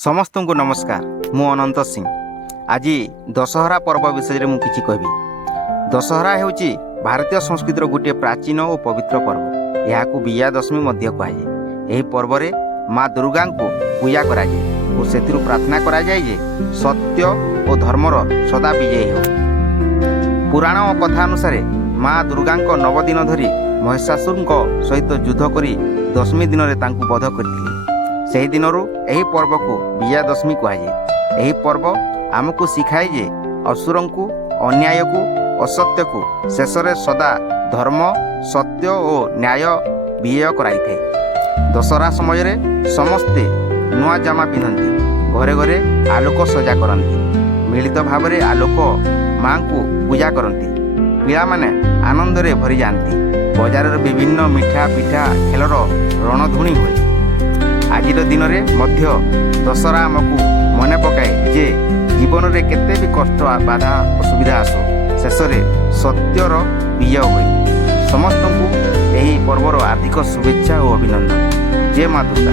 समस्त को नमस्कार। मु अनंत सिंह। आज दशहरा पर्व विषय में किसी कहबी। दशहरा होची भारतीय संस्कृतिर गोटे प्राचीन और पवित्र पर्व। यह विजया दशमी कहुए। यह पर्व में माँ दुर्गा को पूजा कराए और से प्रार्थना कराए जे सत्य और धर्मर सदा विजयी हो। पुराण और कथा अनुसार माँ दुर्गा नवदिन धरी महिषासुर सहित युद्ध कर दशमी दिन में बध करथिले। ସେହି ଦିନରୁ ଏହି ପର୍ବକୁ ବିଜୟା ଦଶମୀ କୁହାଯାଏ। ଏହି ପର୍ବ ଆମକୁ ଶିଖାଏ ଯେ ଅସୁରଙ୍କୁ, ଅନ୍ୟାୟକୁ, ଅସତ୍ୟକୁ ଶେଷରେ ସଦା ଧର୍ମ, ସତ୍ୟ ଓ ନ୍ୟାୟ ବିଜୟ କରାଇଥାଏ। ଦଶହରା ସମୟରେ ସମସ୍ତେ ନୂଆ ଜାମା ପିନ୍ଧନ୍ତି, ଘରେ ଘରେ ଆଲୋକ ସଜା କରନ୍ତି, ମିଳିତ ଭାବରେ ଆଲୋକ ମାଙ୍କୁ ପୂଜା କରନ୍ତି। ପିଲାମାନେ ଆନନ୍ଦରେ ଭରି ଯାଆନ୍ତି। ବଜାରରେ ବିଭିନ୍ନ ମିଠା ପିଠା ଖେଳର ରଣଧୁଣି ହୁଏ। आजिर दिन में मध्य दशहरा आमको मन पकाए जे जीवन में केते भी कष्ट बाधा असुविधा आसो शेष में सत्यर विजय हुए। समस्त को यही पर्वर हार्दिक शुभेच्छा और अभिनंदन। जय माँ दुर्गा।